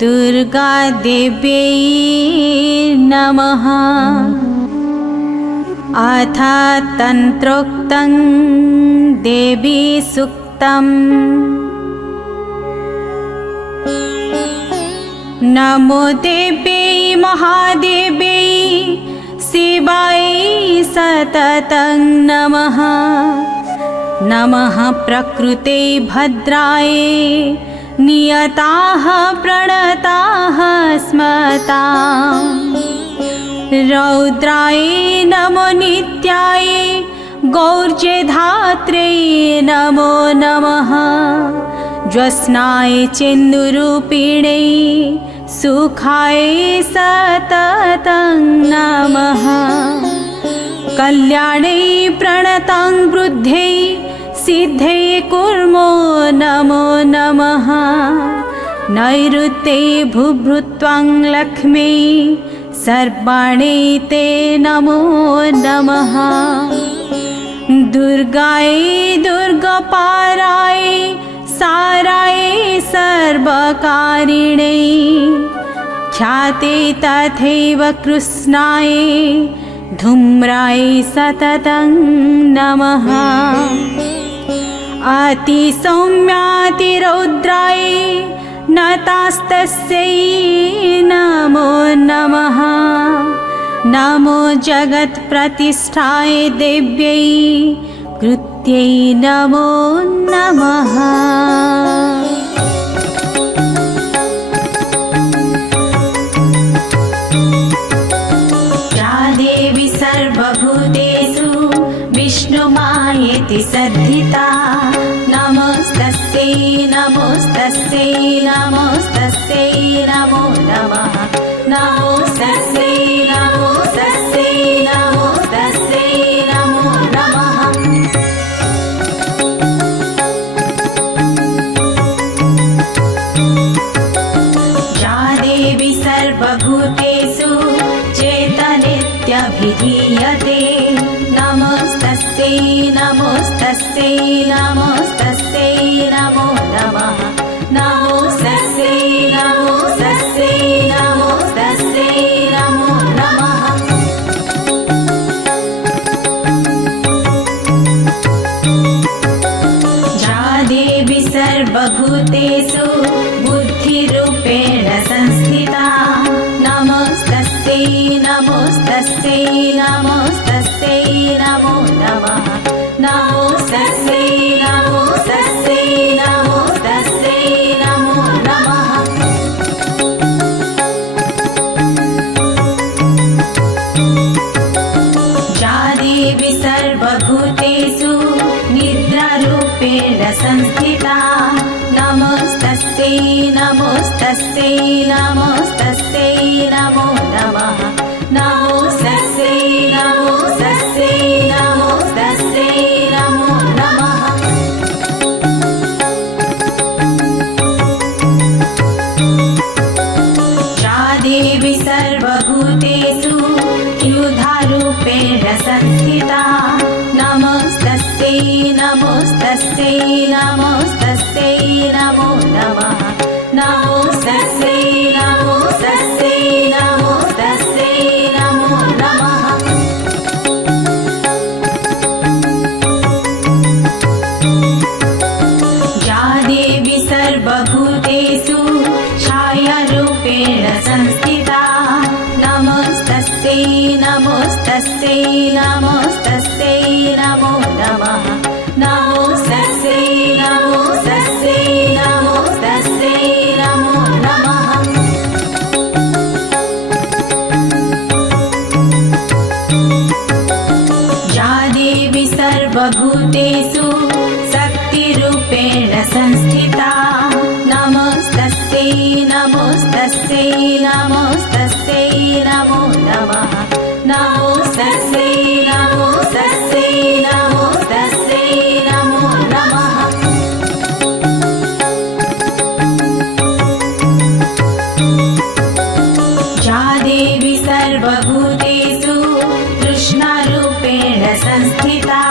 दुर्गादेव्यै नमः। अथ तन्त्रोक्तं देवी सूक्तम्। नमो देव्यै महादेव्यै शिवाय सततं नमः। नमः प्रकृते भद्राय नियताः प्रणताः स्मताम्। रौद्राय नमो नित्याय गौर्जधात्रे नमो नमः। ज्योत्स्नाय चेन्दुरूपिणे सुखाय सततं नमः। कल्याणे प्रणतां वृद्धे सिद्धे कुर्मो नमो नमः। नैऋत्ये भूभृत्वां लक्ष्मी सर्वाणे ते नमो नमः। दुर्गाय दुर्गपाराय साराय सर्वकारिणे ख्याते तथैव कृष्णाय धूम्राय सततं नमः। अतिसौम्यातिरौद्राय नतास्तस्यै नमो नमः। नमो जगत्प्रतिष्ठाय देव्यै कृत्यै नमो नमः। या देवी सर्वभूतेषु विष्णुमायेति सद्धिता नमस्तस्यै नमस्तस्यै नमस्तस्यै नमो नमः। नमस्तस्यै नमस्तस्यै नमस्तस्यै नमो नमः। या देवी सर्वभूतेषु चेतनेत्यभिधीयते नमस्तस्यै नमस्तस्यै नमस्तस्यै नमो नमः। नमस्तस्यै नमस्तस्यै नमस्तस्यै नमो नमः। या देवी सर्वभूतेषु बुद्धिरूपेण संस्थिता नमस्तस्यै नमस्तस्यै नमस्तस्यै नमो नमः। नमस्तस्यै नमस्तस्यै नमस्तस्यै नमो नमः। या देवी सर्वभूतेषु निद्रारूपेण संस्थिता नमस्तस्यै नमस्तस्यै नमस्तस्यै नमो नमः। नमस्तस्यै नमस्तस्यै नमस्तस्यै नमो नमः। या देवी सर्वभूतेषु युधारूपेण संस्थिता नमस्तस्यै नमस्तस्यै नमस्तस्यै नमो नमः। नमस्तस्यै नमस्तस्यै नमस्तस्यै नमो नमः। या देवी सर्वभूतेषु छायारूपेण संस्थिता नमस्तस्यै नमस्तस्यै नमस्तस्यै नमो नमः। नमस्तस्यै नमस्तस्यै नमस्तस्यै नमो नमः। या देवी सर्वभूतेषु शक्तिरूपेण संस्थिता नमस्तस्यै नमस्तस्यै नमस्तस्यै नमो नमः। नमस्तस्यै नमस्तस्यै नमस्तस्यै नमो नमः। या देवी सर्वभूतेषु कृष्णारूपेण संस्थिता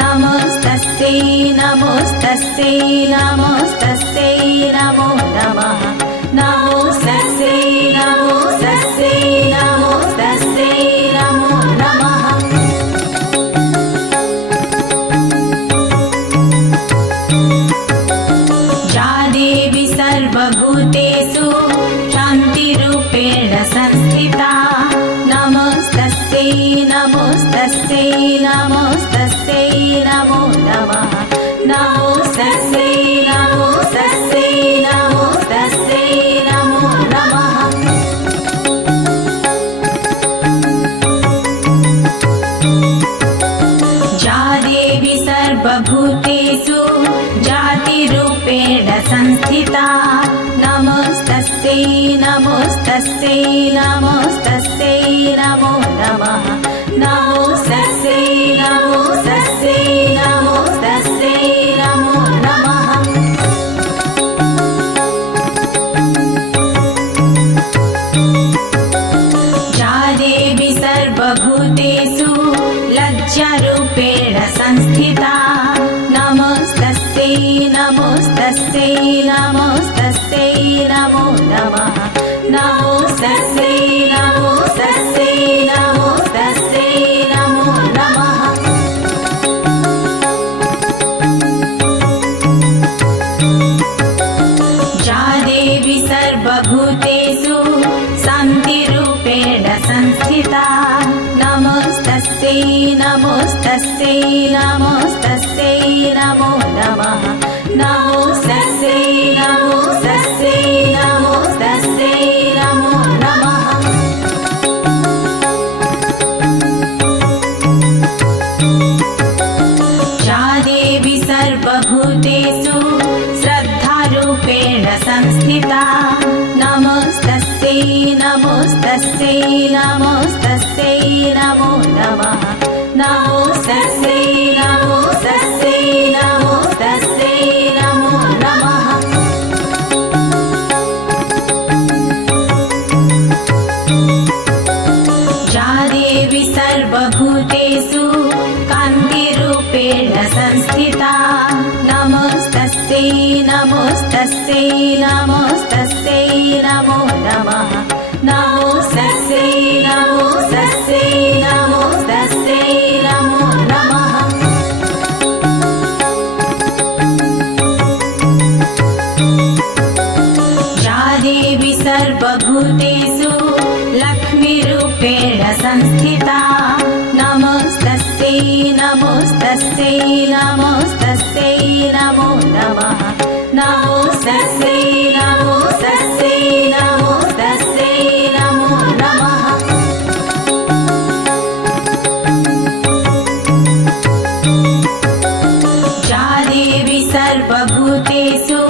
नमस्तस्यै नमस्तस्यै नमस्तस्यै नमो नमः। नमो नमोस्तस्यै नमोस्तस्यै नमो नमः नमोस्तस्यै नमोस्तस्यै नमोस्तस्यै नमो नमः या देवी सर्वभूतेषु जातिरूपेण संस्थिता नमोस्तस्यै नमोस्तस्यै नमोस्तस्यै नमो नमः नमोस्तस्यै नमोस्तस्यै नमोस्तस्यै नमो नमः या देवी सर्वभूतेषु लज्जारूपेण संस्थिता नमोस्तस्यै नमोस्तस्यै नमोस्तस्यै नमो नमः नमोस्तस्यै नमोस्तस्यै नमोस्तस्यै नमो नमः या देवी सर्वभूतेषु शान्तिरूपेण संस्थिता नमोस्तस्यै नमोस्तस्यै नमोस्तस्यै नमो नमः नमोस्तस्यै नमोस्तस्यै नमोस्तस्यै नमो नमः या देवी सर्वभूतेषु श्रद्धारूपेण संस्थिता नमोस्तस्यै नमोस्तस्यै नमोस्तस्यै नमो नमः नमोस्तस्यै नमोस्तस्यै नमोस्तस्यै नमो नमः या देवी सर्वभूतेषु कान्तिरूपेण संस्थिता नमोस्तस्यै नमोस्तस्यै नमोस्तस्यै नमो नमः नमोस्तस्यै नमोस्तस्यै नमोस्तस्यै नमो नमः या देवी सर्वभूतेषु लक्ष्मीरूपेण संस्थिता नमोस्तस्यै नमोस्तस्यै नमोस्तस्यै नमो नमः नमोस्तस्यै नमोस्तस्यै नमोस्तस्यै नमो नमः या देवी सर्वभूतेषु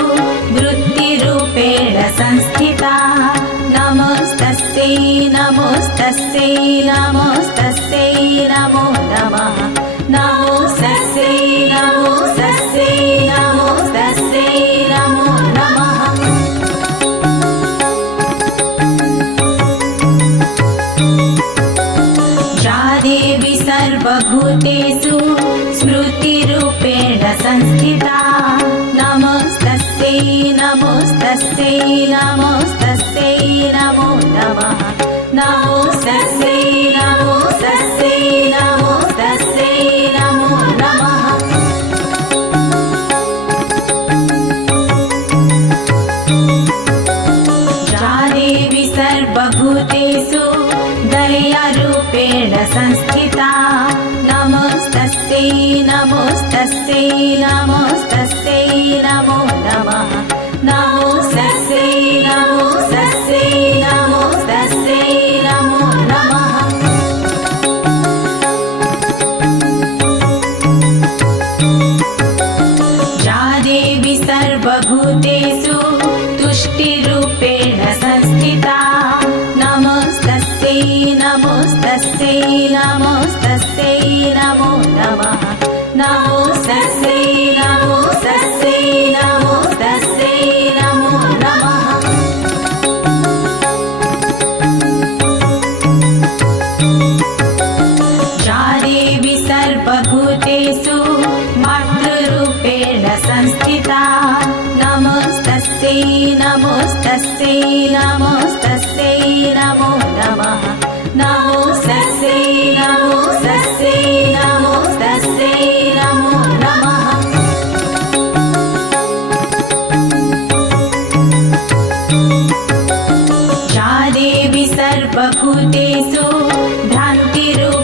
वृत्तिरूपेण संस्थिता नमोस्तस्यै नमोस्तस्यै नमोस्तस्यै नमो नमः नमोस्तस्यै नमोस्तस्यै नमोस्तस्यै नमो नमः या देवी सर्वभूतेषु स्मृतिरूपेण संस्थिता नमोस्तस्यै नमोस्तस्यै नमोस्तस्यै नमो नमः नमोस्तस्यै नमोस्तस्यै नमोस्तस्यै नमो नमः या देवी सर्वभूतेषु दयारूपेण संस्थिता नमोस्तस्यै नमोस्तस्यै नमोस्तस्यै नमो नमः नमोस्तस्यै नमोस्तस्यै नमोस्तस्यै नमो नमः या देवी सर्वभूतेषु तुष्टिरूपेण संस्थिता नमोस्तस्यै नमोस्तस्यै नमोस्तस्यै नमो नमः नमोस्तस्यै नमोस्तस्यै नमोस्तस्यै नमो नमः या देवी सर्वभूतेषु मातृरूपेण संस्थिता नमोस्तस्यै नमोस्तस्यै नमोस्तस्यै नमो नमः नमोस्तस्यै नमोस्तस्यै नमोस्तस्यै नमो नमः या देवी सर्वभूतेषु भ्रान्तिरूपेण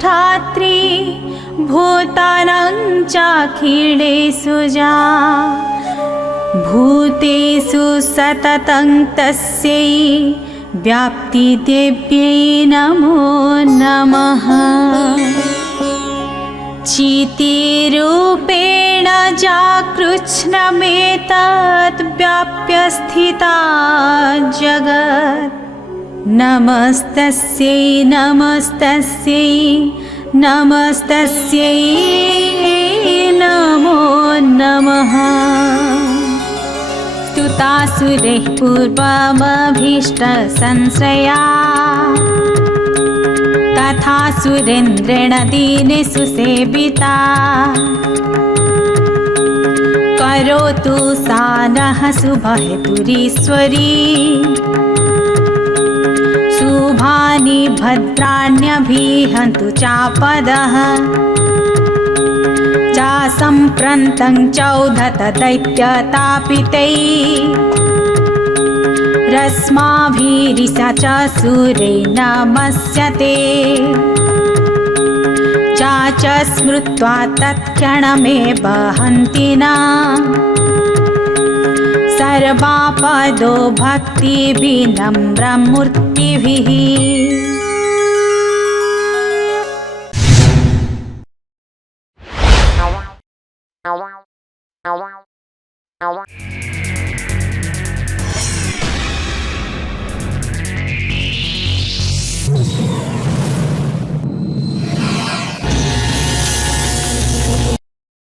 अधिष्ठात्री भूतानां चाखिलेषु जा भूतेषु सततं तस्यै व्याप्तिदेव्यै नमो नमः। चितिरूपेण जागृच्छ्रमेतद् व्याप्य स्थिता जगत् नमस्तस्यै नमस्तस्यै नमस्तस्यै नमो नमः। स्तुतासुरैः पूर्वमभीष्टसंश्रया तथा सुरेन्द्रेण दीनेषु सेविता करोतु सा नः शुभहेतुरीश्वरी शुभानि भद्राण्यभिहन्तु चापदः चा सम्प्रन्तं चौधत दैत्यतापितैः रस्माभिरिषा च सूरे नमस्यते चा च स्मृत्वा तत्क्षणमेव हन्ति न सर्वापदो भक्तिभिः नम्रमूर्तिभिः।